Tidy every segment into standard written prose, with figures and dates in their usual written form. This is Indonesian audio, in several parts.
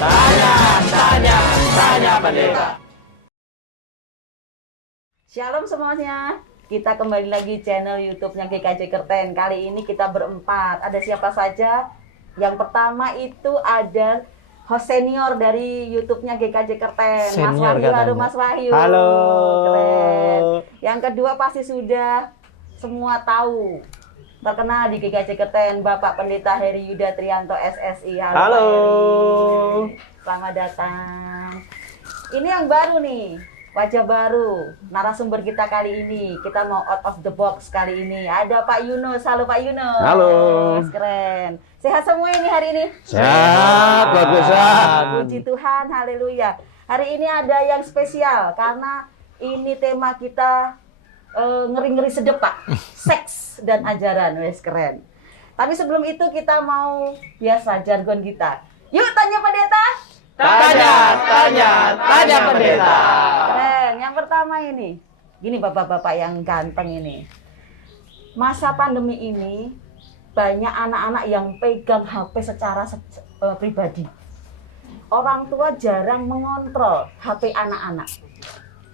Tanya, tanya, tanya pendeta. Shalom semuanya. Kita kembali lagi channel YouTube-nya GKJ Kerten. Kali ini kita berempat. Ada siapa saja? Yang pertama itu ada host senior dari YouTube-nya GKJ Kerten. Mas Senior Wahyu, katanya. halo Mas Wahyu. Halo. Keren. Yang kedua pasti sudah semua tahu. Terkenal di GKJ Kerten, Bapak Pendeta Heri Yuda Trianto SSI. Halo. Halo. Pak Heri. Selamat datang. Ini yang baru nih. Wajah baru, narasumber kita kali ini. Kita mau out of the box kali ini. Ada Pak Yunus. Halo Pak Yunus. Halo. Keren. Sehat semua ini hari ini? Sehat, bagusan. Puji Tuhan, haleluya. Hari ini ada yang spesial karena ini tema kita ngeri-ngeri sedep Pak. Seks dan ajaran, wes keren. Tapi sebelum itu kita mau biasa jargon kita. Yuk tanya pendeta. Tanya, tanya, tanya pendeta. Keren. Yang pertama ini, gini bapak-bapak yang ganteng ini. Masa pandemi ini banyak anak-anak yang pegang HP secara pribadi. Orang tua jarang mengontrol HP anak-anak.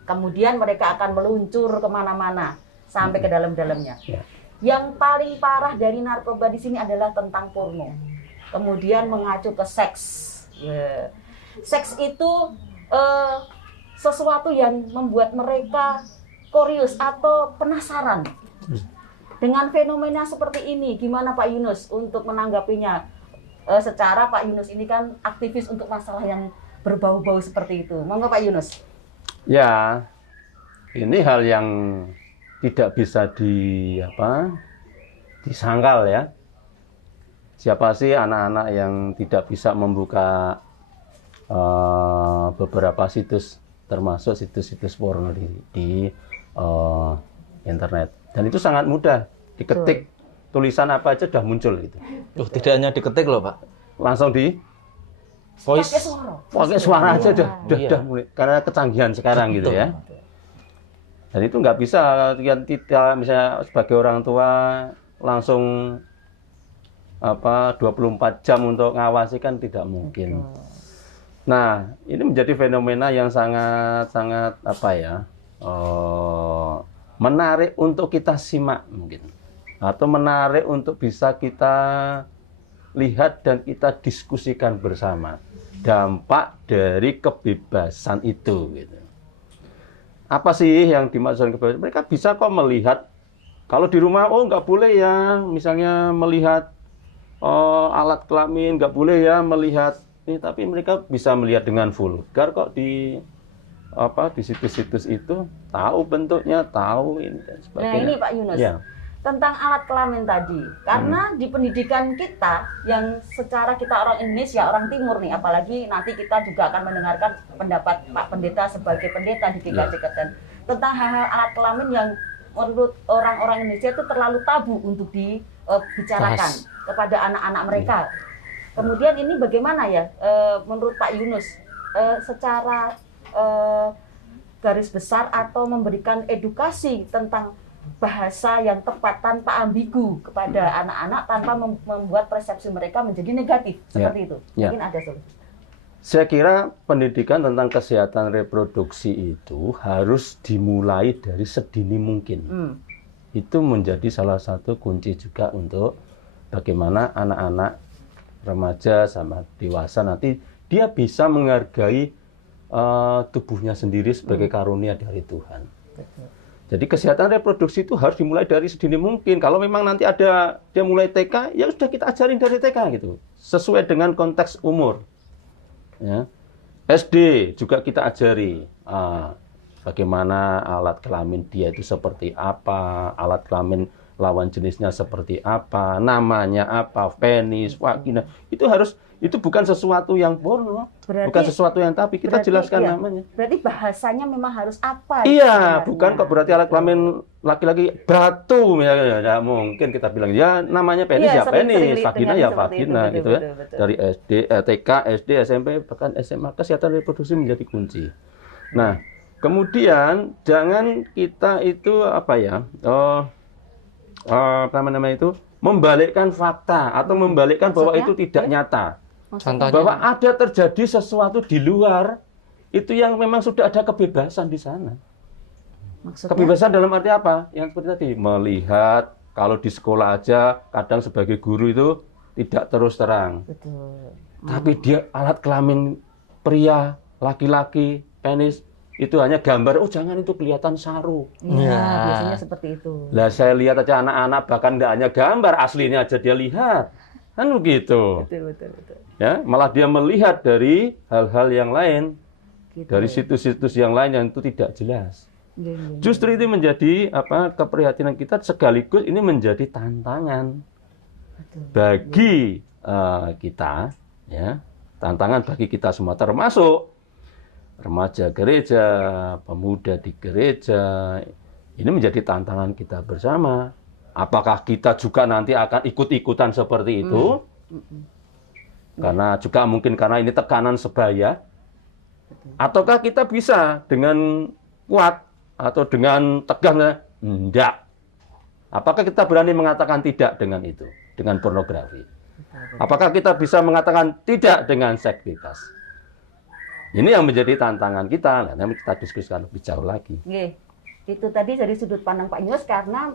Kemudian mereka akan meluncur kemana-mana sampai ke dalam-dalamnya. Yang paling parah dari narkoba di sini adalah tentang porno. Kemudian mengacu ke seks. Seks itu sesuatu yang membuat mereka curious atau penasaran dengan fenomena seperti ini. Gimana Pak Yunus untuk menanggapinya? Secara Pak Yunus ini kan aktivis untuk masalah yang berbau-bau seperti itu. Monggo Pak Yunus. Ya, ini hal yang tidak bisa disangkal ya. Siapa sih anak-anak yang tidak bisa membuka beberapa situs, termasuk situs-situs porno di internet. Dan itu sangat mudah, diketik tulisan apa aja sudah muncul gitu. Tuh, tidak hanya diketik loh Pak. Langsung di Voice. pakai suara aja udah Iya. mulai, karena kecanggihan sekarang gitu Betul. ya. Dan itu nggak bisa yang tidak, misalnya sebagai orang tua langsung 24 jam untuk ngawasi kan tidak mungkin. Nah, ini menjadi fenomena yang sangat menarik untuk kita simak mungkin, atau menarik untuk bisa kita lihat dan kita diskusikan bersama dampak dari kebebasan itu gitu. Apa sih yang dimaksudkan kebebasan? Mereka bisa kok melihat, kalau di rumah nggak boleh ya misalnya melihat alat kelamin, nggak boleh ya melihat ini, tapi mereka bisa melihat dengan vulgar kok di situs-situs itu, tahu bentuknya, tahu ini dan sebagainya. Nah ini Pak Yunus. Ya. Tentang alat kelamin tadi, karena di pendidikan kita yang secara kita orang Indonesia, orang Timur nih, apalagi nanti kita juga akan mendengarkan pendapat Pak Pendeta sebagai pendeta di GKJ Kerten tentang hal-hal alat kelamin yang menurut orang-orang Indonesia itu terlalu tabu untuk dibicarakan kepada anak-anak mereka. Kemudian ini bagaimana ya menurut Pak Yunus secara garis besar atau memberikan edukasi tentang bahasa yang tepat tanpa ambigu kepada anak-anak, tanpa membuat persepsi mereka menjadi negatif seperti itu. Mungkin ada solusi. Saya kira pendidikan tentang kesehatan reproduksi itu harus dimulai dari sedini mungkin. Itu menjadi salah satu kunci juga untuk bagaimana anak-anak remaja sama dewasa nanti dia bisa menghargai tubuhnya sendiri sebagai karunia dari Tuhan. Jadi kesehatan reproduksi itu harus dimulai dari sedini mungkin. Kalau memang nanti ada dia mulai TK, ya sudah kita ajarin dari TK gitu, sesuai dengan konteks umur. Ya. SD juga kita ajari bagaimana alat kelamin dia itu seperti apa, alat kelamin lawan jenisnya seperti apa, namanya apa, penis, vagina. Itu bukan sesuatu yang porno, bukan sesuatu yang tapi kita jelaskan namanya. Berarti bahasanya memang harus apa? Iya, bukan kok berarti alat kelamin laki-laki batu misalnya, tidak mungkin kita bilang ya namanya penis ya penis, vagina ya vagina gitu ya. Dari SD, TK, SD, SMP bahkan SMA kesehatan reproduksi menjadi kunci. Nah, kemudian jangan kita itu membalikkan fakta atau membalikkan bahwa itu tidak nyata. Contohnya bahwa ada terjadi sesuatu di luar itu yang memang sudah ada kebebasan di sana. Maksudnya? Kebebasan dalam arti apa? Yang seperti tadi, melihat, kalau di sekolah aja kadang sebagai guru itu tidak terus terang. Betul. Tapi dia alat kelamin pria, laki-laki, penis itu hanya gambar, oh jangan itu kelihatan saru. Iya, Ya. biasanya seperti itu. Lah saya lihat aja anak-anak bahkan tidak hanya gambar, aslinya aja dia lihat. Kan begitu. Betul. Ya, malah dia melihat dari hal-hal yang lain, Gitu. dari situs-situs yang lain yang itu tidak jelas. Iya. Justru itu menjadi keprihatinan kita, sekaligus ini menjadi tantangan Betul. bagi kita, ya, tantangan bagi kita semua, termasuk remaja gereja, pemuda di gereja. Ini menjadi tantangan kita bersama. Apakah kita juga nanti akan ikut-ikutan seperti itu? Karena juga mungkin karena ini tekanan sebaya. Ataukah kita bisa dengan kuat atau dengan tegas? Enggak. Apakah kita berani mengatakan tidak dengan itu, dengan pornografi? Apakah kita bisa mengatakan tidak dengan seks bebas? Ini yang menjadi tantangan kita. Nah, kita diskusikan lebih jauh lagi. Nggih. Itu tadi dari sudut pandang Pak Yunus, karena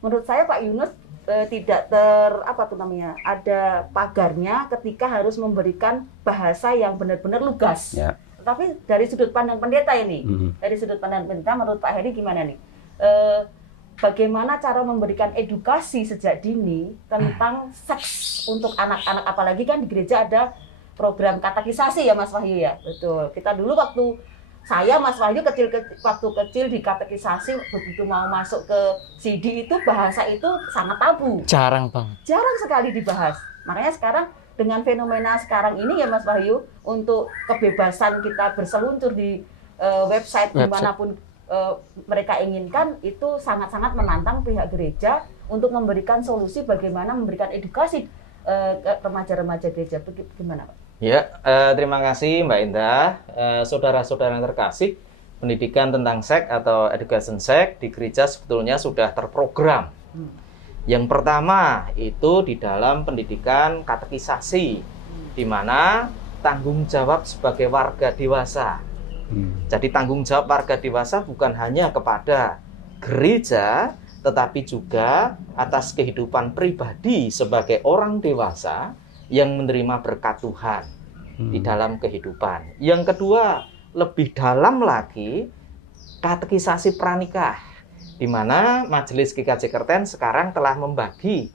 menurut saya Pak Yunus tidak ada pagarnya ketika harus memberikan bahasa yang benar-benar lugas. Ya. Tapi dari sudut pandang pendeta ini, dari sudut pandang pendeta, menurut Pak Heri gimana nih? Bagaimana cara memberikan edukasi sejak dini tentang seks untuk anak-anak, apalagi kan di gereja ada program katekisasi ya Mas Wahyu ya. Betul. Kita dulu waktu saya Mas Wahyu waktu kecil di katekisasi, begitu mau masuk ke CD itu bahasa itu sangat tabu. jarang banget. Jarang sekali dibahas. Makanya sekarang dengan fenomena sekarang ini ya Mas Wahyu, untuk kebebasan kita berseluncur di website dimanapun mereka inginkan, itu sangat-sangat menantang pihak gereja untuk memberikan solusi bagaimana memberikan edukasi ke remaja-remaja gereja. Gimana Pak? Ya, terima kasih Mbak Indah. Saudara-saudara yang terkasih, pendidikan tentang seks atau education seks di gereja sebetulnya sudah terprogram. Yang pertama itu di dalam pendidikan katekisasi, di mana tanggung jawab sebagai warga dewasa. Jadi tanggung jawab warga dewasa bukan hanya kepada gereja, tetapi juga atas kehidupan pribadi sebagai orang dewasa yang menerima berkat Tuhan di dalam kehidupan. Yang kedua, lebih dalam lagi, katekisasi pranikah, di mana Majelis GKJ Kerten sekarang telah membagi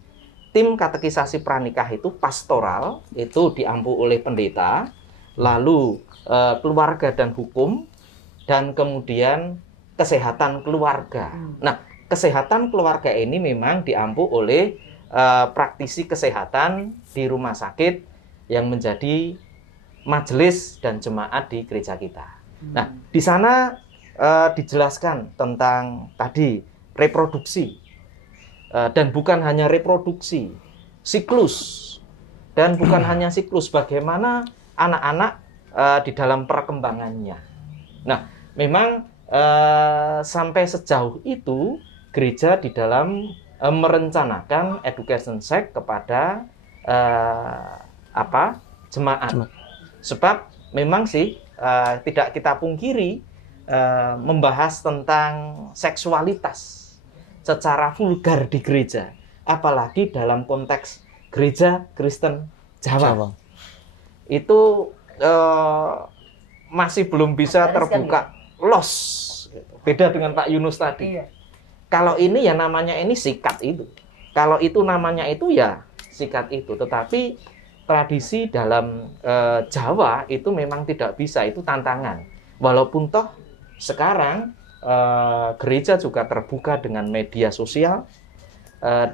tim katekisasi pranikah itu pastoral, itu diampu oleh pendeta, lalu keluarga dan hukum, dan kemudian kesehatan keluarga. Nah, kesehatan keluarga ini memang diampu oleh praktisi kesehatan di rumah sakit yang menjadi majelis dan jemaat di gereja kita. Nah, di sana dijelaskan tentang tadi reproduksi, dan bukan hanya reproduksi, siklus, dan bukan hanya siklus, bagaimana anak-anak di dalam perkembangannya. Nah, memang sampai sejauh itu gereja di dalam merencanakan education seks kepada jemaat. Sebab memang sih tidak kita pungkiri, membahas tentang seksualitas secara vulgar di gereja, apalagi dalam konteks gereja Kristen Jawa. Itu masih belum bisa terbuka los. Beda dengan Pak Yunus tadi. Iya. Kalau ini ya namanya ini sikat itu. Kalau itu namanya itu ya sikat itu. Tetapi tradisi dalam Jawa itu memang tidak bisa, itu tantangan. Walaupun toh sekarang gereja juga terbuka dengan media sosial,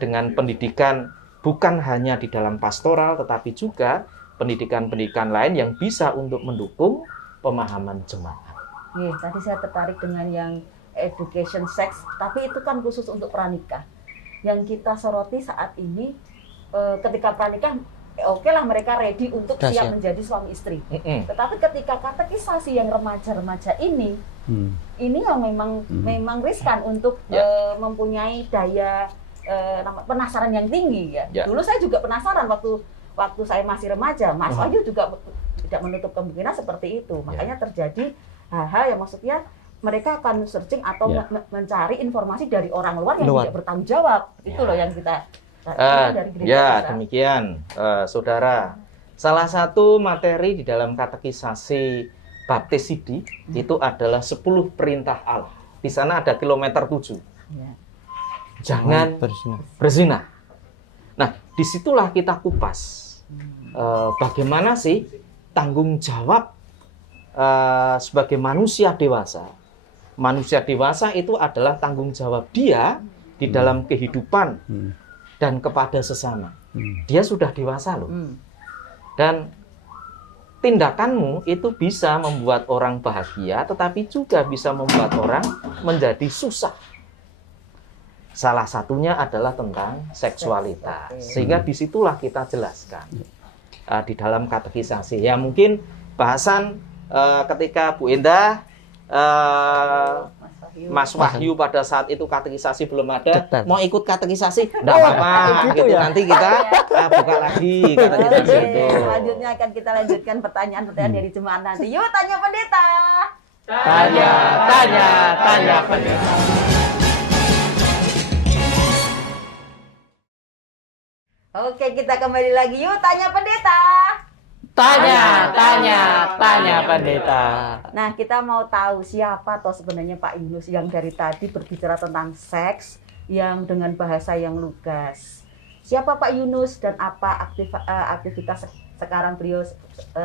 dengan pendidikan bukan hanya di dalam pastoral, tetapi juga pendidikan-pendidikan lain yang bisa untuk mendukung pemahaman jemaat. Tadi saya tertarik dengan yang education sex, tapi itu kan khusus untuk pranikah. Yang kita soroti saat ini, ketika pranikah, oke lah mereka ready untuk siap menjadi suami istri. Tetapi ketika katekisasi yang remaja-remaja ini yang memang riskan untuk mempunyai daya penasaran yang tinggi ya. Dulu saya juga penasaran waktu waktu saya masih remaja, Mas Wahyu juga tidak menutup kemungkinan seperti itu. Makanya terjadi hal-hal yang maksudnya mereka akan searching atau mencari informasi dari orang luar yang tidak bertanggung jawab. Itu loh yang kita dari gereja kita. Demikian, saudara. Salah satu materi di dalam katekisasi baptisidi itu adalah 10 perintah Allah. Di sana ada kilometer 7. Jangan berzina. Nah, disitulah kita kupas. Bagaimana sih tanggung jawab sebagai manusia dewasa. Manusia dewasa itu adalah tanggung jawab dia di dalam kehidupan dan kepada sesama. Dia sudah dewasa loh. Dan tindakanmu itu bisa membuat orang bahagia, tetapi juga bisa membuat orang menjadi susah. Salah satunya adalah tentang seksualitas. Sehingga disitulah kita jelaskan di dalam katekisasi. Ya mungkin bahasan ketika Bu Endah, Mas Wahyu pada saat itu katekisasi belum ada, mau ikut katekisasi, enggak apa-apa, gitu ya. Nanti kita buka lagi katekisasi itu. Selanjutnya akan kita lanjutkan pertanyaan-pertanyaan dari jemaat nanti. Yuk tanya pendeta. Tanya pendeta. Oke, kita kembali lagi. Yuk tanya pendeta. Tanya pendeta. Nah, kita mau tahu siapa toh sebenarnya Pak Yunus yang dari tadi berbicara tentang seks yang dengan bahasa yang lugas. Siapa Pak Yunus dan apa aktivitas sekarang beliau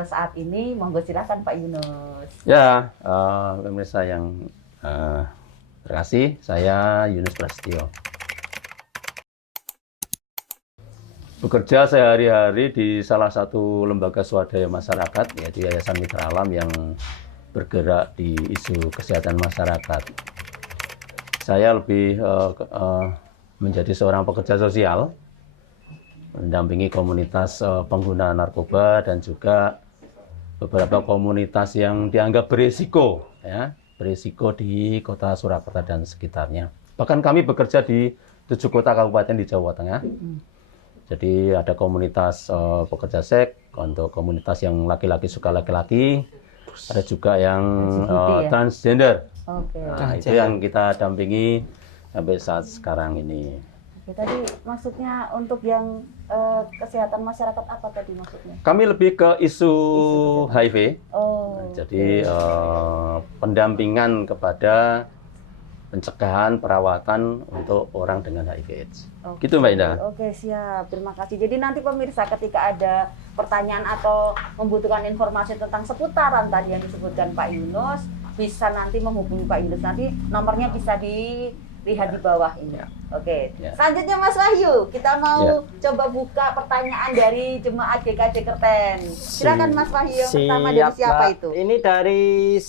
saat ini? Monggo silakan Pak Yunus. Ya, pemirsa yang terkasih, saya Yunus Prasetyo. Bekerja sehari-hari di salah satu lembaga swadaya masyarakat, yaitu Yayasan Mitra Alam yang bergerak di isu kesehatan masyarakat. Saya lebih menjadi seorang pekerja sosial, mendampingi komunitas pengguna narkoba dan juga beberapa komunitas yang dianggap berisiko, ya, berisiko di kota Surakarta dan sekitarnya. Bahkan kami bekerja di 7 kota kabupaten di Jawa Tengah. Jadi ada komunitas pekerja seks, untuk komunitas yang laki-laki suka laki-laki, ada juga yang transgender. Nah, itu yang kita dampingi sampai saat sekarang ini. Oke, tadi maksudnya untuk yang kesehatan masyarakat apa tadi maksudnya? Kami lebih ke isu HIV. Jadi pendampingan kepada pencegahan perawatan untuk orang dengan HIV/AIDS. Gitu Mbak Indah. Oke, siap. Terima kasih. Jadi nanti pemirsa ketika ada pertanyaan atau membutuhkan informasi tentang seputaran tadi yang disebutkan Pak Yunus, bisa nanti menghubungi Pak Yunus. Nanti nomornya bisa dilihat di bawah ini. Oke. Selanjutnya Mas Wahyu, kita mau coba buka pertanyaan dari jemaat GKJ Kerten. Silakan Mas Wahyu. Yang pertama dari siapa itu? Ini dari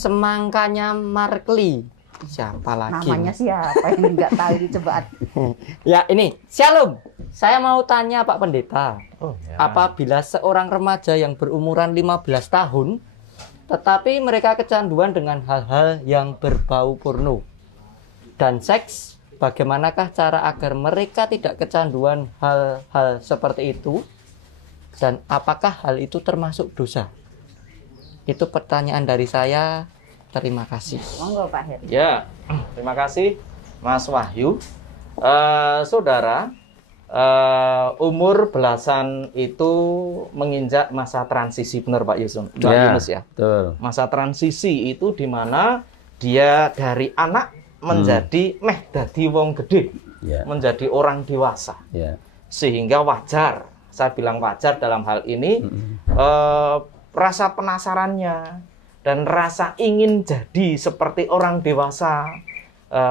semangkanya Markli. Siapa lagi? Namanya siapa yang nggak tahu di jemaat? Ya ini, Shalom. Saya mau tanya Pak Pendeta. Apabila seorang remaja yang berumuran 15 tahun, tetapi mereka kecanduan dengan hal-hal yang berbau porno dan seks, bagaimanakah cara agar mereka tidak kecanduan hal-hal seperti itu? Dan apakah hal itu termasuk dosa? Itu pertanyaan dari saya. Terima kasih. Monggo Pak Heri. Ya, terima kasih Mas Wahyu. Saudara, umur belasan itu menginjak masa transisi, benar Pak Yunus ya? Betul. Masa transisi itu di mana dia dari anak menjadi dadi wong gede, menjadi orang dewasa. Sehingga wajar, saya bilang wajar dalam hal ini, rasa penasarannya dan rasa ingin jadi seperti orang dewasa,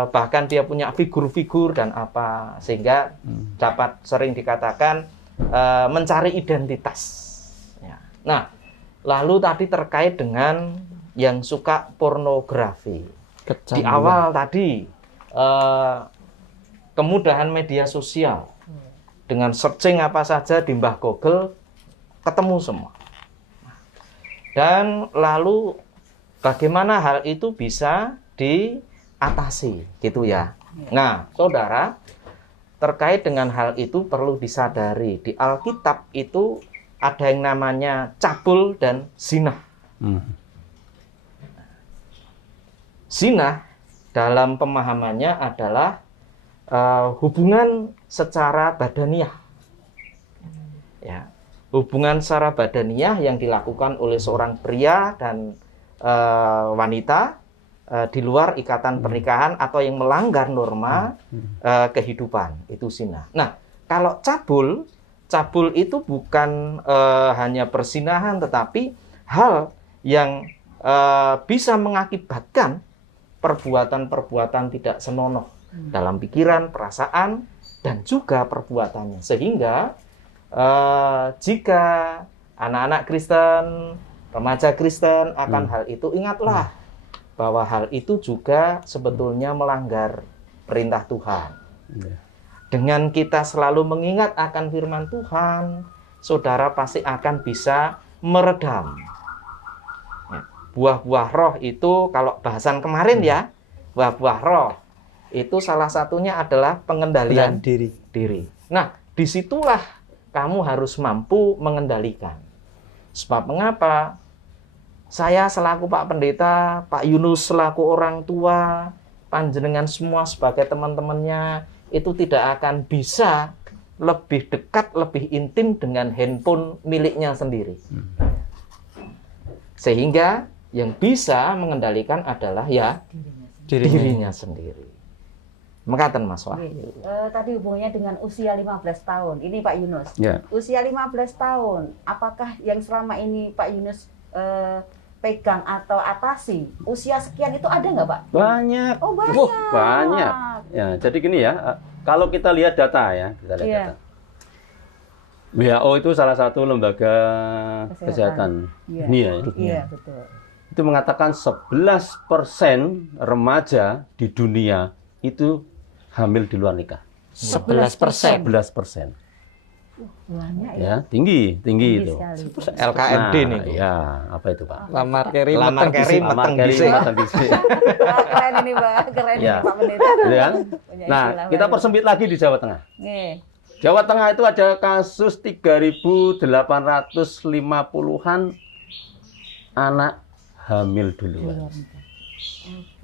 bahkan dia punya figur-figur dan apa, sehingga dapat sering dikatakan mencari identitas. Nah, lalu tadi terkait dengan yang suka pornografi. Di awal tadi, kemudahan media sosial, dengan searching apa saja di Mbah Google, ketemu semua. Dan lalu bagaimana hal itu bisa diatasi, gitu ya. Nah, saudara, terkait dengan hal itu perlu disadari. Di Alkitab itu ada yang namanya cabul dan zinah. Zinah dalam pemahamannya adalah hubungan secara badaniah. Ya, hubungan secara badaniah yang dilakukan oleh seorang pria dan wanita di luar ikatan pernikahan atau yang melanggar norma kehidupan, itu zina. Nah, kalau cabul itu bukan hanya persinahan, tetapi hal yang bisa mengakibatkan perbuatan-perbuatan tidak senonoh dalam pikiran, perasaan, dan juga perbuatannya. Sehingga jika anak-anak Kristen, remaja Kristen akan hal itu, ingatlah bahwa hal itu juga sebetulnya melanggar perintah Tuhan. Dengan kita selalu mengingat akan firman Tuhan, saudara pasti akan bisa meredam. Buah-buah roh itu, kalau bahasan kemarin ya, buah-buah roh itu salah satunya adalah pengendalian diri. Nah, disitulah kamu harus mampu mengendalikan. Sebab mengapa? Saya selaku Pak Pendeta, Pak Yunus selaku orang tua, panjenengan semua sebagai teman-temannya, itu tidak akan bisa lebih dekat, lebih intim dengan handphone miliknya sendiri. Sehingga yang bisa mengendalikan adalah ya dirinya sendiri. Mengatakan Mas Wahyu. Tadi hubungannya dengan usia 15 tahun. Ini Pak Yunus. Ya. Usia 15 tahun, apakah yang selama ini Pak Yunus pegang atau atasi, usia sekian itu ada nggak Pak? Banyak. Oh banyak. Banyak. Ya, jadi gini ya, kalau kita lihat data ya, data. WHO itu salah satu lembaga kesehatan dunia. Iya, betul. Itu mengatakan 11% remaja di dunia itu hamil di luar nikah. 11%. 11%. Banyak Ya, tinggi itu. sekali. LKMD nih. Ya, apa itu Pak? Lamar keri Lamar keri meteng dhisik. Keren ini Pak, keren ini Ya. Pak Pendeta. Gitu kan? Punya Nah, istilah kita baru. persempit lagi di Jawa Tengah. Nih. Jawa Tengah itu ada kasus 3.850-an anak hamil duluan.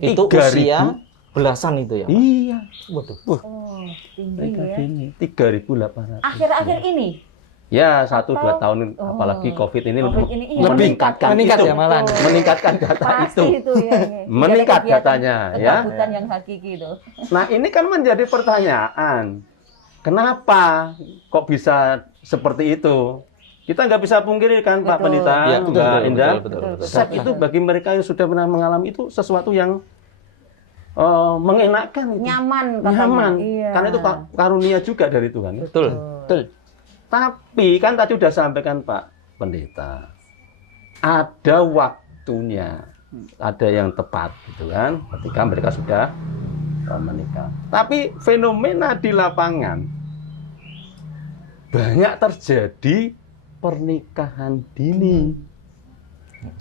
Itu 3.000. usia belasan itu ya, Pak? Iya. Waduh. Oh, tinggi ya. 3.800. Akhir-akhir ini Ya, 1-2 Atau- tahun, apalagi COVID ini COVID ini iya, meningkatkan meningkat itu. ya malah. Meningkatkan data pasti itu. itu ya. Meningkat Kegiatan- datanya, ya. ketakutan yang hakiki itu. Nah, ini kan menjadi pertanyaan. Kenapa kok bisa seperti itu? Kita nggak bisa pungkiri kan, Pak Betul. Pendeta, Ya, Mbak Indah. betul. Seks itu bagi mereka yang sudah pernah mengalami itu sesuatu yang mengenakan, itu. Nyaman katanya. Nyaman. Iya. Karena itu karunia juga dari Tuhan. Betul. Tapi kan tadi sudah sampaikan Pak Pendeta, ada waktunya, ada yang tepat gitu kan, ketika mereka sudah menikah. Tapi fenomena di lapangan banyak terjadi pernikahan dini.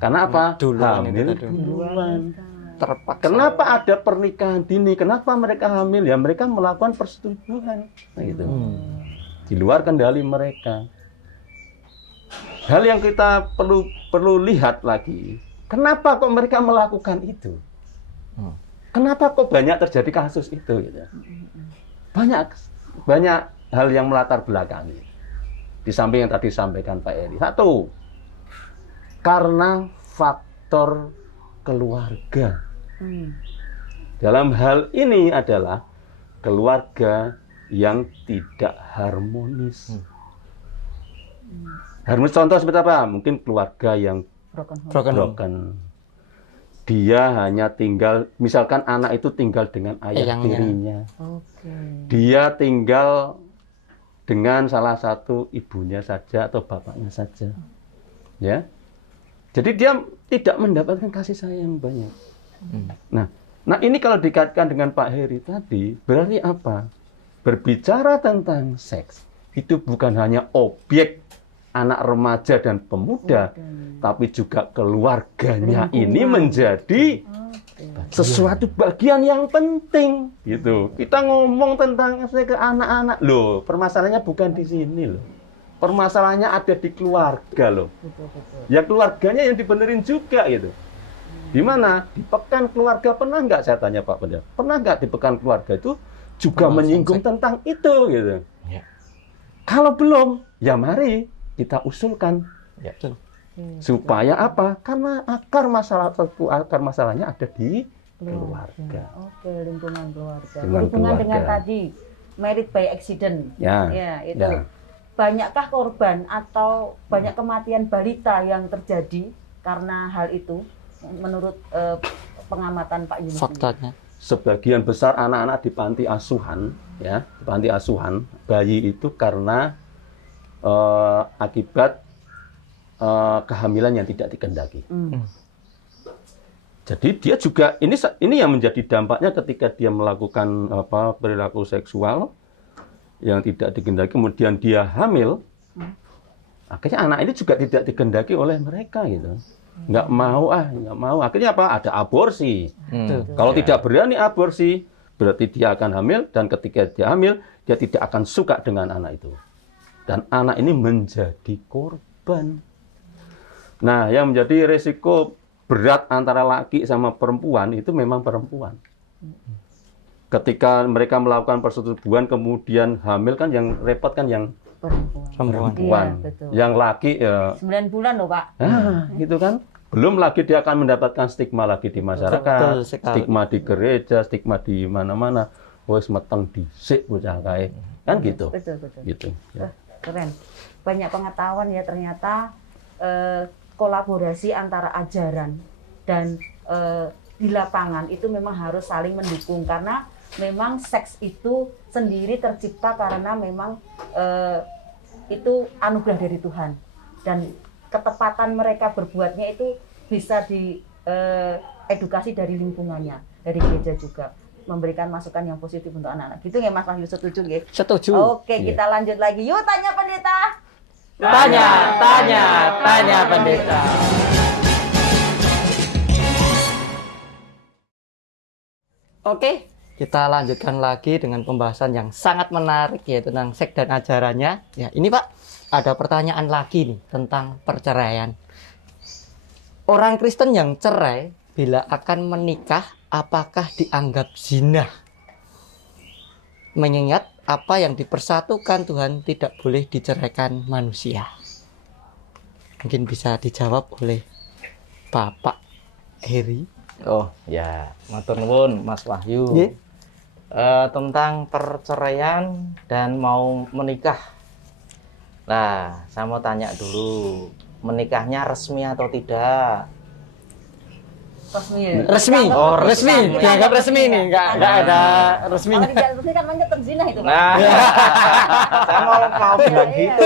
Karena apa? Duluan itu Hamil tadi. duluan. Terpaksa. Kenapa ada pernikahan dini? Kenapa mereka hamil? Ya mereka melakukan persetubuhan, nah, gitu. Di luar kendali mereka. Hal yang kita perlu lihat lagi, kenapa kok mereka melakukan itu? Kenapa kok banyak terjadi kasus itu? Gitu. Banyak hal yang melatar belakangi. Di samping yang tadi disampaikan Pak Eri. Satu, karena faktor keluarga. Dalam hal ini adalah keluarga yang tidak harmonis. Harmonis contoh seperti apa? Mungkin keluarga yang broken. Dia hanya tinggal, misalkan anak itu tinggal dengan ayah Eyangnya. tirinya. Oke. Dia tinggal dengan salah satu ibunya saja atau bapaknya saja. Ya. Jadi dia tidak mendapatkan kasih sayang banyak. Nah ini kalau dikaitkan dengan Pak Heri tadi, berarti apa? Berbicara tentang seks, itu bukan hanya objek anak remaja dan pemuda, tapi juga keluarganya ini menjadi sesuatu bagian yang penting gitu. Kita ngomong tentang ke anak-anak loh, permasalahannya bukan di sini loh. Permasalahannya ada di keluarga loh. Ya keluarganya yang dibenerin juga gitu. Di mana? Di pekan keluarga pernah nggak saya tanya Pak Pendeta? Pernah nggak di pekan keluarga itu juga menyinggung tentang itu gitu? Ya. Kalau belum, ya mari kita usulkan. Ya. Supaya apa? Karena akar masalahnya ada di keluarga. Oke, lingkungan keluarga. Dengan Hubungan dengan keluarga. tadi married by accident. Ya. Itu. Ya. Banyakkah korban atau banyak kematian balita yang terjadi karena hal itu menurut pengamatan Pak Yunus? Faktanya. Sebagian besar anak-anak di panti asuhan, ya, di panti asuhan, bayi itu karena akibat kehamilan yang tidak dikehendaki. Jadi dia juga ini yang menjadi dampaknya ketika dia melakukan perilaku seksual yang tidak dikehendaki, kemudian dia hamil, akhirnya anak ini juga tidak dikehendaki oleh mereka gitu. Nggak mau. Akhirnya apa? Ada aborsi. Kalau tidak berani aborsi, berarti dia akan hamil, dan ketika dia hamil, dia tidak akan suka dengan anak itu. Dan anak ini menjadi korban. Nah, yang menjadi resiko berat antara laki sama perempuan itu memang perempuan. Ketika mereka melakukan persetubuhan kemudian hamil kan yang repot kan yang perempuan. Iya, betul. Yang laki ya 9 bulan loh Pak. gitu kan. Belum lagi dia akan mendapatkan stigma lagi di masyarakat, Betul sekali. stigma di gereja, stigma di mana-mana. Wes meteng dhisik bocah kae. Kan gitu. Betul. Gitu. Ya. Keren. Banyak pengetahuan ya ternyata kolaborasi antara ajaran dan di lapangan itu memang harus saling mendukung, karena memang seks itu sendiri tercipta karena memang itu anugerah dari Tuhan, dan ketepatan mereka berbuatnya itu bisa diedukasi dari lingkungannya, dari gereja juga memberikan masukan yang positif untuk anak-anak. Gitu ya Mas Wahyu, setuju ya? Setuju. Oke, kita lanjut lagi. Yuk tanya pendeta. Tanya pendeta. Oke, kita lanjutkan lagi dengan pembahasan yang sangat menarik, yaitu tentang seks dan ajarannya. Ya, ini Pak, ada pertanyaan lagi nih tentang perceraian. Orang Kristen yang cerai bila akan menikah, apakah dianggap zina? Mengingat apa yang dipersatukan Tuhan tidak boleh diceraikan manusia. Mungkin bisa dijawab oleh Bapak Heri. Oh ya, matur nuwun Mas Wahyu. Nggih. Tentang perceraian dan mau menikah. Nah, saya mau tanya dulu, menikahnya resmi atau tidak? Resmi ya? Resmi. Oh, resmi. resmi. Dianggap resmi nih, enggak ada resminya. Kalau tidak resmi kan namanya terzina itu Pak. Nah, saya mau bilang gitu.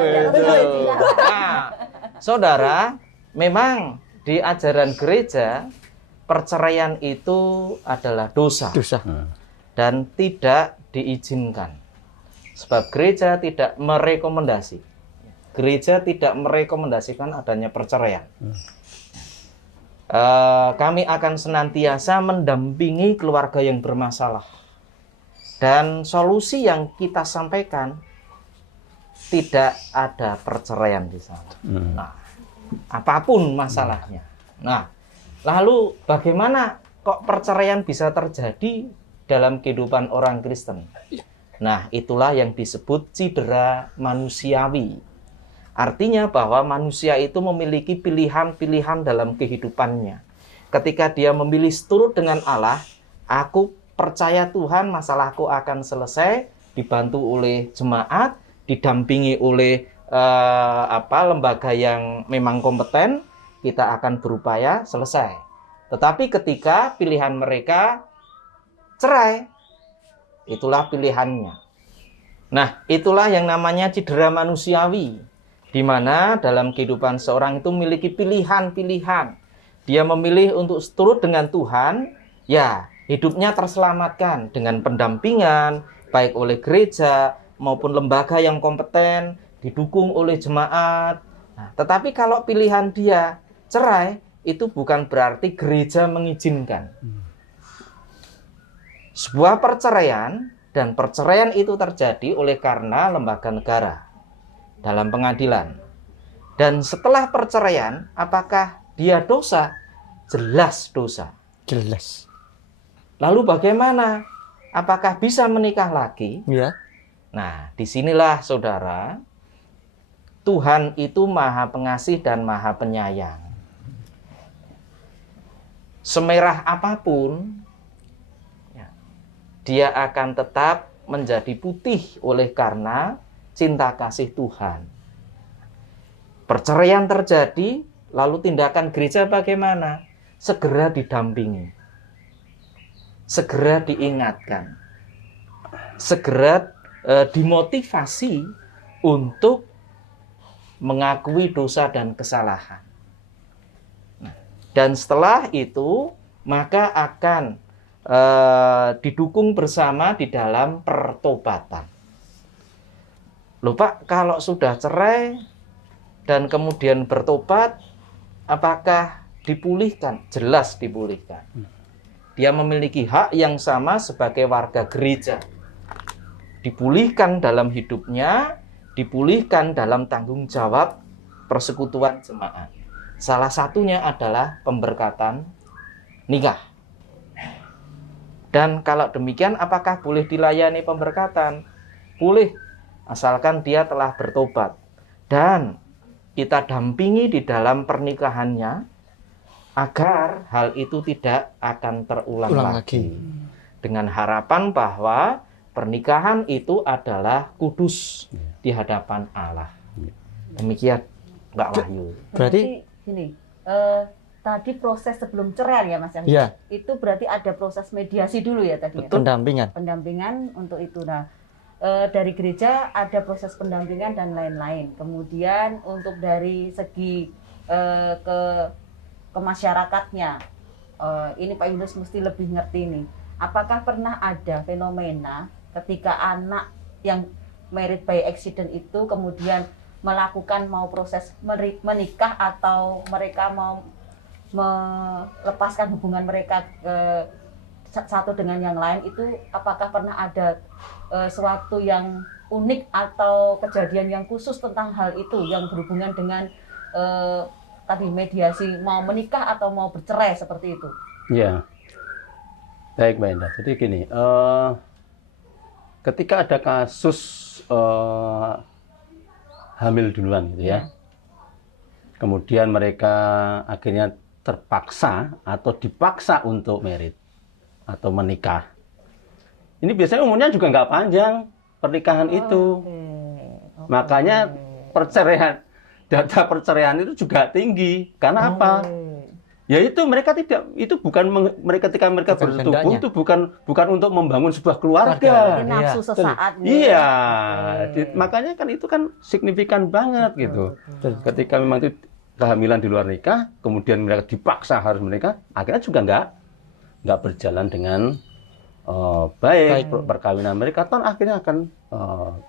Iya. Nah, saudara, memang di ajaran gereja perceraian itu adalah dosa Dosa. dan tidak diizinkan. Sebab gereja tidak merekomendasi. Gereja tidak merekomendasikan adanya perceraian. Kami akan senantiasa mendampingi keluarga yang bermasalah. Dan solusi yang kita sampaikan tidak ada perceraian di sana. Nah, apapun masalahnya. Nah, lalu bagaimana kok perceraian bisa terjadi dalam kehidupan orang Kristen? Nah, itulah yang disebut cedera manusiawi. Artinya bahwa manusia itu memiliki pilihan-pilihan dalam kehidupannya. Ketika dia memilih seturut dengan Allah, aku percaya Tuhan, masalahku akan selesai, dibantu oleh jemaat, didampingi oleh lembaga yang memang kompeten, kita akan berupaya selesai. Tetapi ketika pilihan mereka cerai, itulah pilihannya. Nah, itulah yang namanya cedera manusiawi, di mana dalam kehidupan seorang itu memiliki pilihan-pilihan. Dia memilih untuk seturut dengan Tuhan, ya hidupnya terselamatkan dengan pendampingan, baik oleh gereja maupun lembaga yang kompeten, didukung oleh jemaat. Nah, tetapi kalau pilihan dia cerai, itu bukan berarti gereja mengizinkan. Sebuah perceraian, dan perceraian itu terjadi oleh karena lembaga negara dalam pengadilan. Dan setelah perceraian, apakah dia dosa? Jelas dosa. Jelas. Lalu bagaimana? Apakah bisa menikah lagi? Ya. Nah, disinilah saudara, Tuhan itu maha pengasih dan maha penyayang. Semerah apapun, ya, dia akan tetap menjadi putih oleh karena cinta kasih Tuhan. Perceraian terjadi, lalu tindakan gereja bagaimana? Segera didampingi, segera diingatkan, segera dimotivasi untuk mengakui dosa dan kesalahan. Dan setelah itu, maka akan didukung bersama di dalam pertobatan. Loh Pak, kalau sudah cerai dan kemudian bertobat, apakah dipulihkan? Jelas dipulihkan. Dia memiliki hak yang sama sebagai warga gereja. Dipulihkan dalam hidupnya, dipulihkan dalam tanggung jawab persekutuan jemaat. Salah satunya adalah pemberkatan nikah. Dan kalau demikian, apakah boleh dilayani pemberkatan? Boleh, asalkan dia telah bertobat. Dan kita dampingi di dalam pernikahannya, agar hal itu tidak akan terulang lagi. Dengan harapan bahwa pernikahan itu adalah kudus di hadapan Allah. Demikian, Mbak Wahyu. Berarti gini, tadi proses sebelum cerai ya Mas Yahya. Iya. Itu berarti ada proses mediasi dulu ya tadi. Betul. pendampingan. Pendampingan untuk itu. Nah, dari gereja ada proses pendampingan dan lain-lain. Kemudian untuk dari segi ke masyarakatnya, ini Pak Yunus mesti lebih ngerti nih. Apakah pernah ada fenomena ketika anak yang married by accident itu kemudian melakukan mau proses menikah atau mereka mau melepaskan hubungan mereka satu dengan yang lain, itu apakah pernah ada suatu yang unik atau kejadian yang khusus tentang hal itu yang berhubungan dengan tadi mediasi mau menikah atau mau bercerai seperti itu? Ya, baik Mbak Indah. Jadi gini, ketika ada kasus hamil duluan gitu ya, kemudian mereka akhirnya terpaksa atau dipaksa untuk merit atau menikah. Ini biasanya umurnya juga nggak panjang pernikahan itu. Makanya perceraian, data perceraian itu juga tinggi. Karena apa? Ya itu mereka tidak, itu bukan mereka ketika mereka bertubuh itu bukan untuk membangun sebuah keluarga. Nafsu sesaat. Iya, makanya kan itu kan signifikan banget gitu. Ketika memang itu kehamilan di luar nikah, kemudian mereka dipaksa harus menikah, akhirnya juga nggak berjalan dengan baik. Perkawinan mereka toh akhirnya akan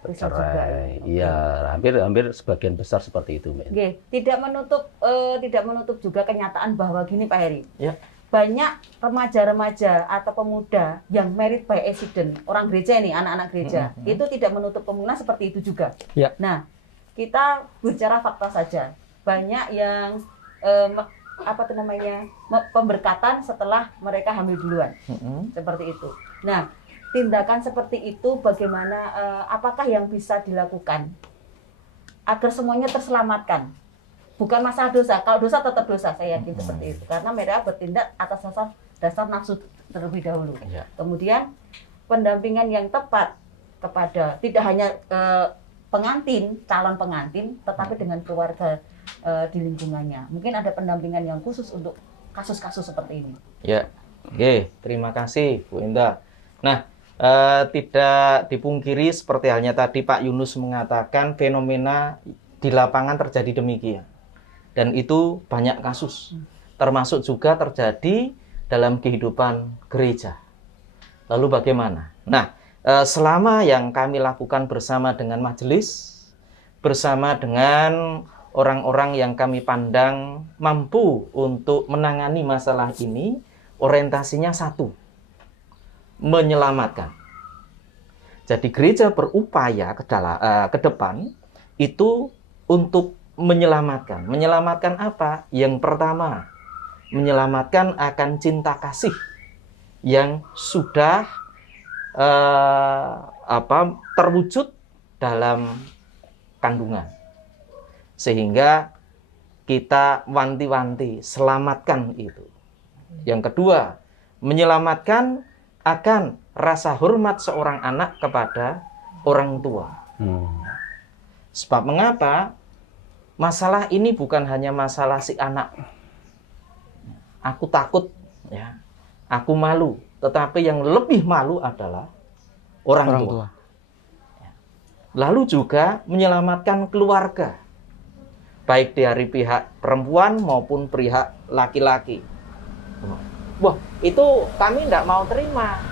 bercerai. Iya, hampir sebagian besar seperti itu, Mbak. Oke, tidak menutup juga kenyataan bahwa gini Pak Heri. Ya. Banyak remaja-remaja atau pemuda yang married by accident, orang gereja ini, anak-anak gereja, itu tidak menutup kemungkinan seperti itu juga. Ya. Nah, kita bicara fakta saja. Banyak yang pemberkatan setelah mereka hamil duluan, seperti itu. Nah, tindakan seperti itu bagaimana? Apakah yang bisa dilakukan agar semuanya terselamatkan? Bukan masalah dosa. Kalau dosa tetap dosa, saya yakin seperti itu. Karena mereka bertindak atas dasar nafsu terlebih dahulu. Ya. Kemudian pendampingan yang tepat kepada tidak hanya pengantin, calon pengantin, tetapi dengan keluarga di lingkungannya. Mungkin ada pendampingan yang khusus untuk kasus-kasus seperti ini. Ya, oke, terima kasih Bu Indah. Nah, tidak dipungkiri seperti halnya tadi Pak Yunus mengatakan fenomena di lapangan terjadi demikian. Dan itu banyak kasus, termasuk juga terjadi dalam kehidupan gereja. Lalu bagaimana? Nah, selama yang kami lakukan bersama dengan majelis, bersama dengan orang-orang yang kami pandang mampu untuk menangani masalah ini, orientasinya satu, menyelamatkan. Jadi gereja berupaya ke depan itu untuk menyelamatkan. Menyelamatkan apa? Yang pertama, menyelamatkan akan cinta kasih yang sudah terwujud dalam kandungan. Sehingga kita wanti-wanti, selamatkan itu. Yang kedua, menyelamatkan akan rasa hormat seorang anak kepada orang tua. Sebab mengapa? Masalah ini bukan hanya masalah si anak. Aku takut, ya. Aku malu. Tetapi yang lebih malu adalah orang tua. Lalu juga menyelamatkan keluarga. Baik dari pihak perempuan maupun pihak laki-laki. Wah, itu kami tidak mau terima.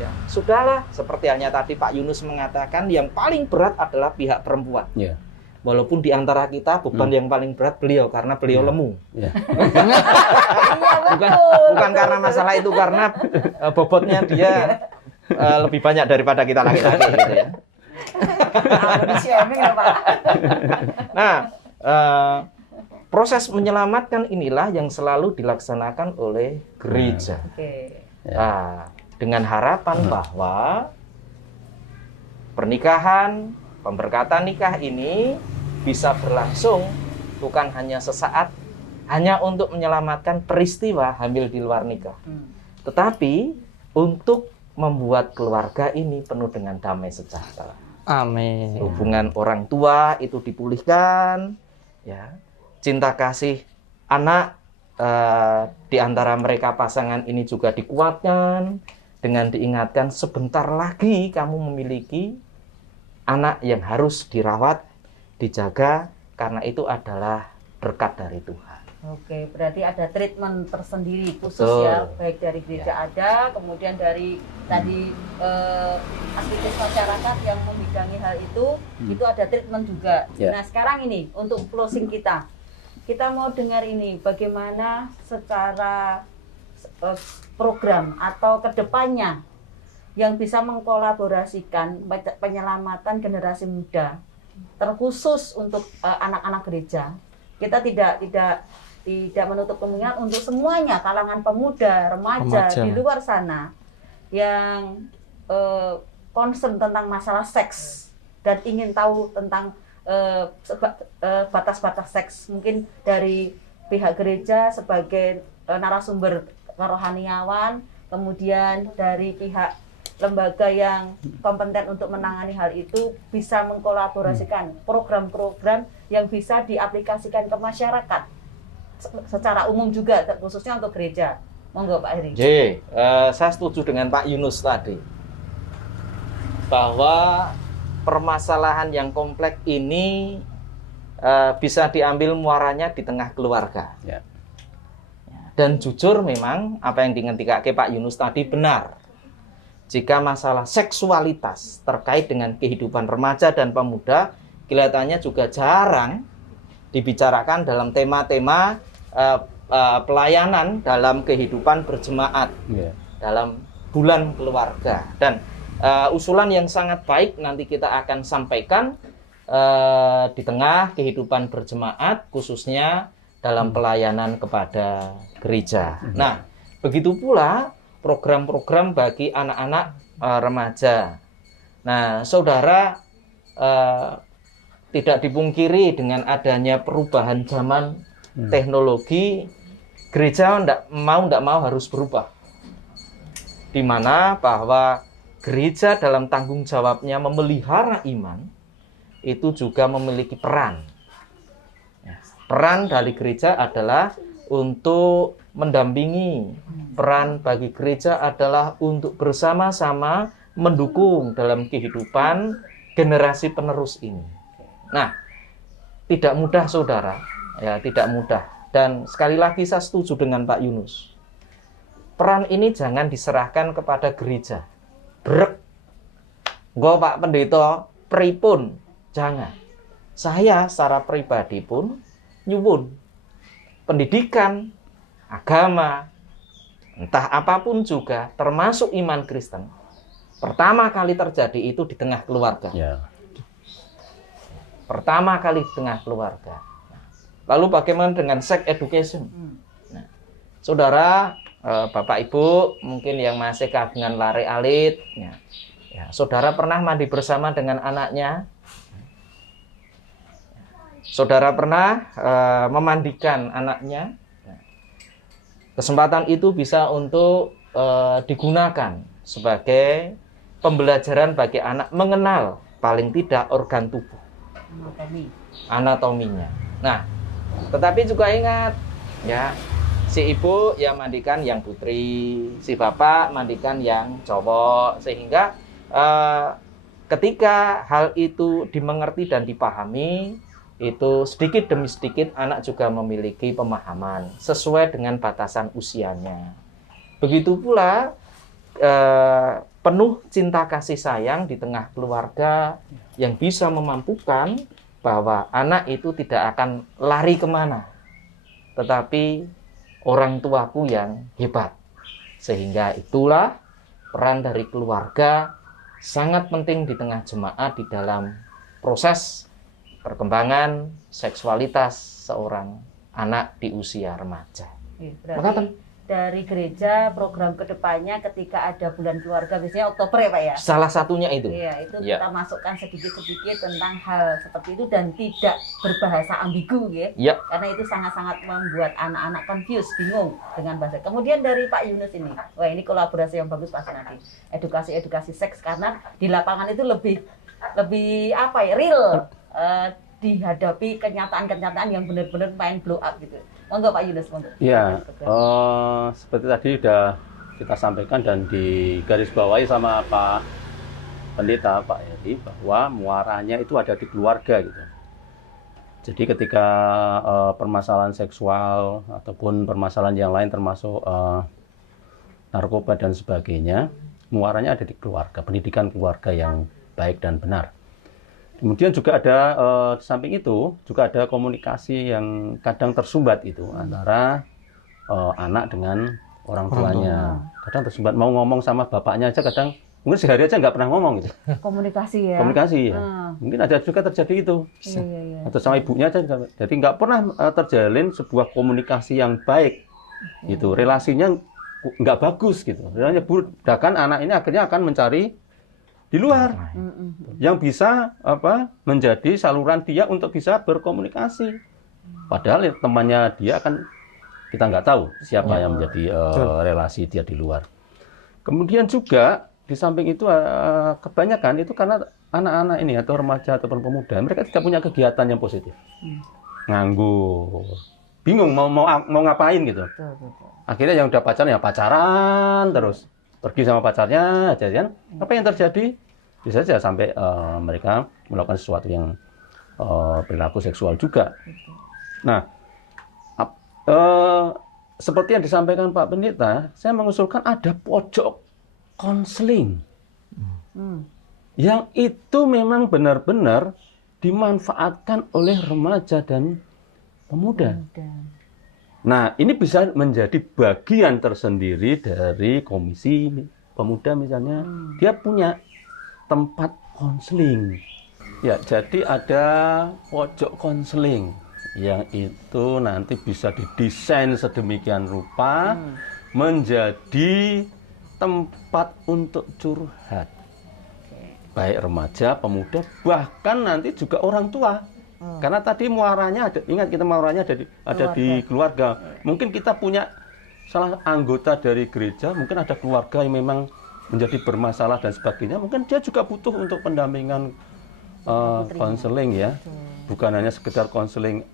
Ya, sudahlah, seperti halnya tadi Pak Yunus mengatakan, yang paling berat adalah pihak perempuan. Ya. Walaupun di antara kita beban yang paling berat beliau, karena beliau lemu. Ya. Bukan karena masalah itu, karena bobotnya dia lebih banyak daripada kita laki-laki gitu ya. Nah, proses menyelamatkan inilah yang selalu dilaksanakan oleh gereja. Nah, dengan harapan bahwa pernikahan, pemberkatan nikah ini bisa berlangsung bukan hanya sesaat, hanya untuk menyelamatkan peristiwa hamil di luar nikah, tetapi untuk membuat keluarga ini penuh dengan damai sejahtera. Amin. Hubungan orang tua itu dipulihkan, ya. Cinta kasih anak di antara mereka pasangan ini juga dikuatkan dengan diingatkan sebentar lagi kamu memiliki anak yang harus dirawat, dijaga, karena itu adalah berkat dari Tuhan. Oke, berarti ada treatment tersendiri khusus ya, baik dari gereja ada, kemudian dari tadi aktivis masyarakat yang membidangi hal itu ada treatment juga. Nah sekarang ini untuk closing kita mau dengar ini bagaimana secara program atau kedepannya yang bisa mengkolaborasikan penyelamatan generasi muda, terkhusus untuk anak-anak gereja. Kita tidak menutup kemungkinan untuk semuanya, kalangan pemuda, remaja di luar sana yang concern tentang masalah seks dan ingin tahu tentang batas-batas seks, mungkin dari pihak gereja sebagai narasumber kerohaniawan, kemudian dari pihak lembaga yang kompeten untuk menangani hal itu bisa mengkolaborasikan program-program yang bisa diaplikasikan ke masyarakat secara umum juga, khususnya untuk gereja. Monggo Pak Heri. Saya setuju dengan Pak Yunus tadi bahwa permasalahan yang kompleks ini bisa diambil muaranya di tengah keluarga. Ya. Dan jujur memang apa yang diingatkan Pak Yunus tadi benar. Jika masalah seksualitas terkait dengan kehidupan remaja dan pemuda kelihatannya juga jarang dibicarakan dalam tema-tema pelayanan dalam kehidupan berjemaat, dalam bulan keluarga. Dan usulan yang sangat baik nanti kita akan sampaikan di tengah kehidupan berjemaat, khususnya dalam pelayanan kepada gereja. Nah, begitu pula program-program bagi anak-anak remaja. Nah, saudara, tidak dipungkiri dengan adanya perubahan zaman teknologi, gereja tidak mau harus berubah. Di mana bahwa gereja dalam tanggung jawabnya memelihara iman, itu juga memiliki peran. Peran dari gereja adalah untuk mendampingi. Peran bagi gereja adalah untuk bersama-sama mendukung dalam kehidupan generasi penerus ini. Nah, tidak mudah saudara, ya tidak mudah. Dan sekali lagi saya setuju dengan Pak Yunus. Peran ini jangan diserahkan kepada gereja. Brek, Pak Pendeta, pripun, jangan. saya secara pribadi pun nyuwun pendidikan agama, entah apapun juga, termasuk iman Kristen, pertama kali terjadi itu di tengah keluarga. Ya. Pertama kali di tengah keluarga. Lalu bagaimana dengan sex education? Nah, saudara, Bapak Ibu mungkin yang masih kagungan lari alit, ya, saudara pernah mandi bersama dengan anaknya? Saudara pernah memandikan anaknya? Kesempatan itu bisa untuk digunakan sebagai pembelajaran bagi anak mengenal paling tidak organ tubuh, anatominya. Nah, tetapi juga ingat, ya, si ibu yang mandikan yang putri, si bapak mandikan yang cowok, sehingga ketika hal itu dimengerti dan dipahami, itu sedikit demi sedikit anak juga memiliki pemahaman sesuai dengan batasan usianya. Begitu pula penuh cinta kasih sayang di tengah keluarga yang bisa memampukan bahwa anak itu tidak akan lari kemana, tetapi orang tuaku yang hebat. Sehingga itulah peran dari keluarga sangat penting di tengah jemaat di dalam proses perkembangan seksualitas seorang anak di usia remaja. Berarti dari gereja program kedepannya ketika ada bulan keluarga biasanya Oktober ya Pak ya? Salah satunya itu. Iya, itu Ya. kita masukkan sedikit-sedikit tentang hal seperti itu dan tidak berbahasa ambigu ya. Ya. Karena itu sangat-sangat membuat anak-anak confused, bingung dengan bahasa. Kemudian dari Pak Yunus ini, wah ini kolaborasi yang bagus pasti nanti. Edukasi seks karena di lapangan itu lebih apa ya, real. Dihadapi kenyataan-kenyataan yang benar-benar main blow up gitu. Monggo Pak Yunus, monggo. Ya, seperti tadi sudah kita sampaikan dan digarisbawahi sama Pak Pendeta, Pak Heri, bahwa muaranya itu ada di keluarga gitu. Jadi ketika permasalahan seksual ataupun permasalahan yang lain termasuk narkoba dan sebagainya, muaranya ada di keluarga, pendidikan keluarga yang baik dan benar. Kemudian juga ada di samping itu juga ada komunikasi yang kadang tersumbat itu antara anak dengan orang tuanya. Kadang tersumbat, mau ngomong sama bapaknya aja kadang mungkin sehari aja nggak pernah ngomong gitu. Komunikasi ya. Komunikasi ya. Mungkin ada juga terjadi itu. Iya. Atau sama ibunya aja. Jadi nggak pernah terjalin sebuah komunikasi yang baik gitu. Relasinya nggak bagus gitu. Bahkan anak ini akhirnya akan mencari di luar yang bisa menjadi saluran dia untuk bisa berkomunikasi. Padahal temannya dia kan kita nggak tahu siapa yang menjadi relasi dia di luar. Kemudian juga di samping itu kebanyakan itu karena anak-anak ini atau remaja ataupun pemuda mereka tidak punya kegiatan yang positif, nganggur, bingung mau ngapain gitu. Akhirnya yang udah pacaran ya pacaran terus. Pergi sama pacarnya aja kan. Apa yang terjadi? Bisa saja sampai mereka melakukan sesuatu yang perilaku seksual juga. Nah, seperti yang disampaikan Pak Pendeta, saya mengusulkan ada pojok konseling. Yang itu memang benar-benar dimanfaatkan oleh remaja dan pemuda. Nah, ini bisa menjadi bagian tersendiri dari komisi pemuda misalnya. Dia punya tempat konseling. Ya, jadi ada pojok konseling yang itu nanti bisa didesain sedemikian rupa menjadi tempat untuk curhat. Baik remaja, pemuda, bahkan nanti juga orang tua. Karena tadi muaranya ada, ingat kita muaranya ada di keluarga. Mungkin kita punya salah anggota dari gereja, mungkin ada keluarga yang memang menjadi bermasalah dan sebagainya. Mungkin dia juga butuh untuk pendampingan konseling ya. Bukan hanya sekedar konseling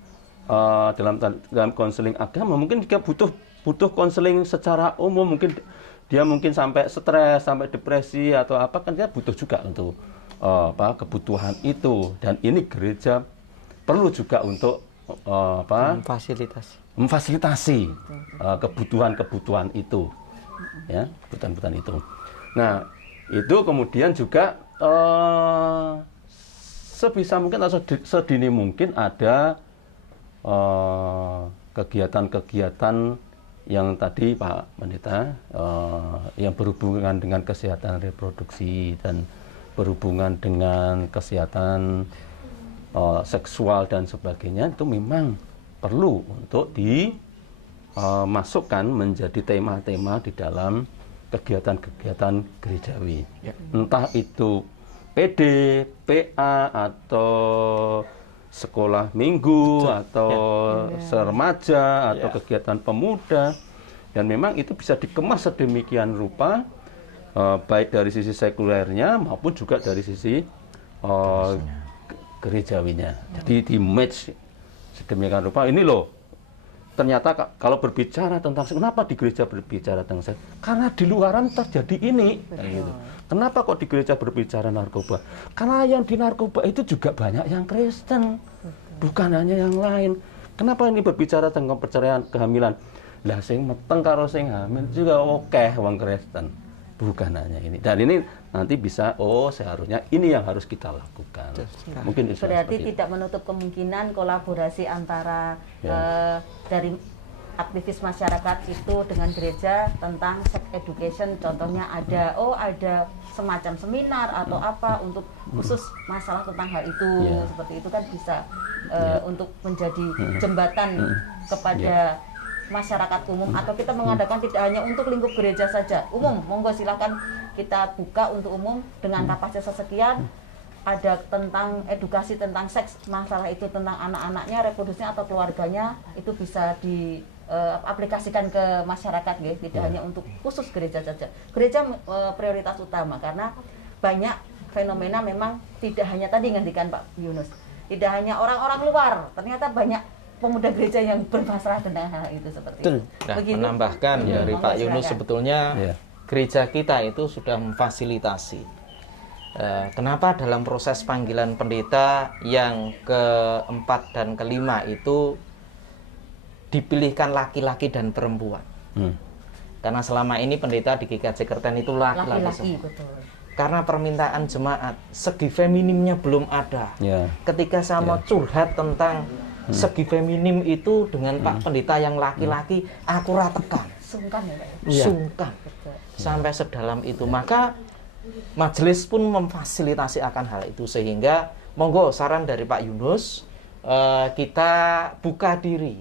dalam konseling agama, mungkin dia butuh konseling secara umum. Mungkin dia sampai stres, sampai depresi atau apa, kan dia butuh juga untuk kebutuhan itu. Dan ini gereja perlu juga untuk memfasilitasi kebutuhan itu, ya, kebutuhan itu. Nah, itu kemudian juga sebisa mungkin atau sedini mungkin ada kegiatan-kegiatan yang tadi Pak Pendeta yang berhubungan dengan kesehatan reproduksi dan berhubungan dengan kesehatan seksual dan sebagainya, itu memang perlu untuk dimasukkan menjadi tema-tema di dalam kegiatan-kegiatan gerejawi. Entah itu PD, PA, atau sekolah minggu, atau seremaja, atau kegiatan pemuda. Dan memang itu bisa dikemas sedemikian rupa, baik dari sisi sekulernya maupun juga dari sisi gerejawinya. Jadi di match sedemikian rupa. Ini loh, ternyata kalau berbicara tentang seks, kenapa di gereja berbicara tentang seks? Karena di luaran terjadi ini. Gitu. Kenapa kok di gereja berbicara narkoba? Karena yang di narkoba itu juga banyak yang Kristen, bukan hanya yang lain. Kenapa ini berbicara tentang perceraian, kehamilan? Lah sing meteng karo sing hamil juga oke wong Kristen. Bukan hanya ini. Dan ini nanti bisa, seharusnya ini yang harus kita lakukan. Mungkin itu berarti tidak menutup kemungkinan kolaborasi antara dari aktivis masyarakat itu dengan gereja tentang sex education. Contohnya ada semacam seminar atau apa untuk khusus masalah tentang hal itu. Seperti itu kan bisa untuk menjadi jembatan kepada masyarakat umum, atau kita mengadakan tidak hanya untuk lingkup gereja saja, umum. Monggo silakan kita buka untuk umum dengan kapasitas sekian. Ada tentang edukasi tentang seks, masalah itu tentang anak-anaknya, reproduksinya atau keluarganya, itu bisa diaplikasikan ke masyarakat, ya. Tidak hanya untuk khusus gereja saja. Gereja prioritas utama karena banyak fenomena memang tidak hanya tadi ngendikan Pak Yunus, tidak hanya orang-orang luar, ternyata banyak pemuda gereja yang bermasalah tentang hal itu seperti itu. Nah, menambahkan dari Pak Yunus, sebetulnya gereja kita itu sudah memfasilitasi. Kenapa dalam proses panggilan pendeta yang keempat dan kelima itu dipilihkan laki-laki dan perempuan? Karena selama ini pendeta di GKJ Kerten itu laki-laki semua. Betul. Karena permintaan jemaat, segi feminimnya belum ada. Ketika saya mau curhat tentang segi feminim itu dengan Pak Pendeta yang laki-laki, aku ratekan. Sungkan ya Pak? Sungkan. Sampai sedalam itu. Maka majelis pun memfasilitasi akan hal itu, sehingga monggo saran dari Pak Yunus, kita buka diri.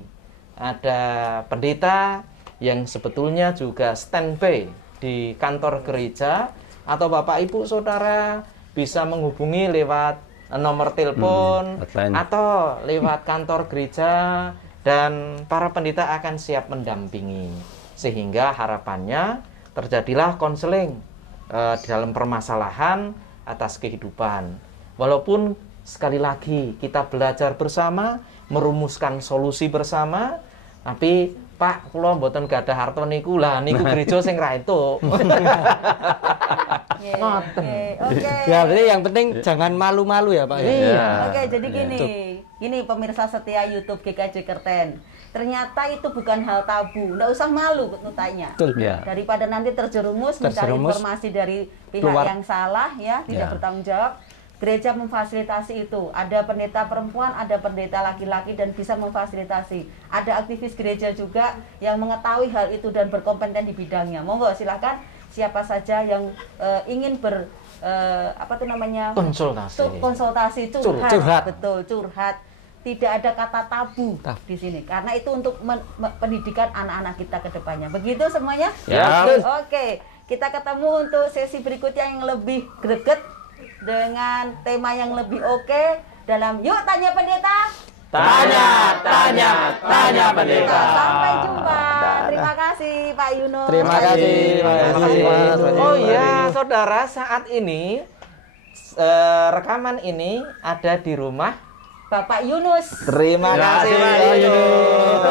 Ada pendeta yang sebetulnya juga standby di kantor gereja, atau Bapak Ibu Saudara bisa menghubungi lewat nomor telepon atau lewat kantor gereja, dan para pendeta akan siap mendampingi, sehingga harapannya terjadilah konseling di dalam permasalahan atas kehidupan. Walaupun sekali lagi kita belajar bersama, merumuskan solusi bersama, tapi Pak, kula mboten gadah harta niku, lah niku gereja sing ra entuk. Ya, berarti yang penting jangan malu-malu ya Pak. Oke, jadi gini pemirsa setia YouTube GKJ Kerten. Ternyata itu bukan hal tabu, nggak usah malu tanya. Daripada nanti terjerumus mencari informasi dari pihak yang salah, ya, tidak bertanggung jawab. Gereja memfasilitasi itu. Ada pendeta perempuan, ada pendeta laki-laki, dan bisa memfasilitasi. Ada aktivis gereja juga yang mengetahui hal itu dan berkompeten di bidangnya. Monggo silakan siapa saja yang ingin konsultasi, curhat. Betul, curhat. Tidak ada kata tabu di sini, karena itu untuk pendidikan anak-anak kita ke depannya. Begitu semuanya? Oke, kita ketemu untuk sesi berikutnya yang lebih greget dengan tema yang lebih oke dalam Yuk Tanya Pendeta. Tanya pendeta. Sampai jumpa. Terima kasih Pak Yunus. Terima kasih. Oh iya, saudara, saat ini rekaman ini ada di rumah Bapak Yunus. Terima kasih Pak Yunus.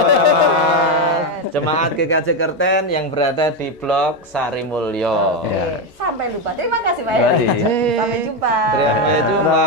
Jemaat GKJ Kerten yang berada di Blok Sarimulyo. Sampai lupa. Terima kasih Pak Yunus. Sampai jumpa. Sampai jumpa.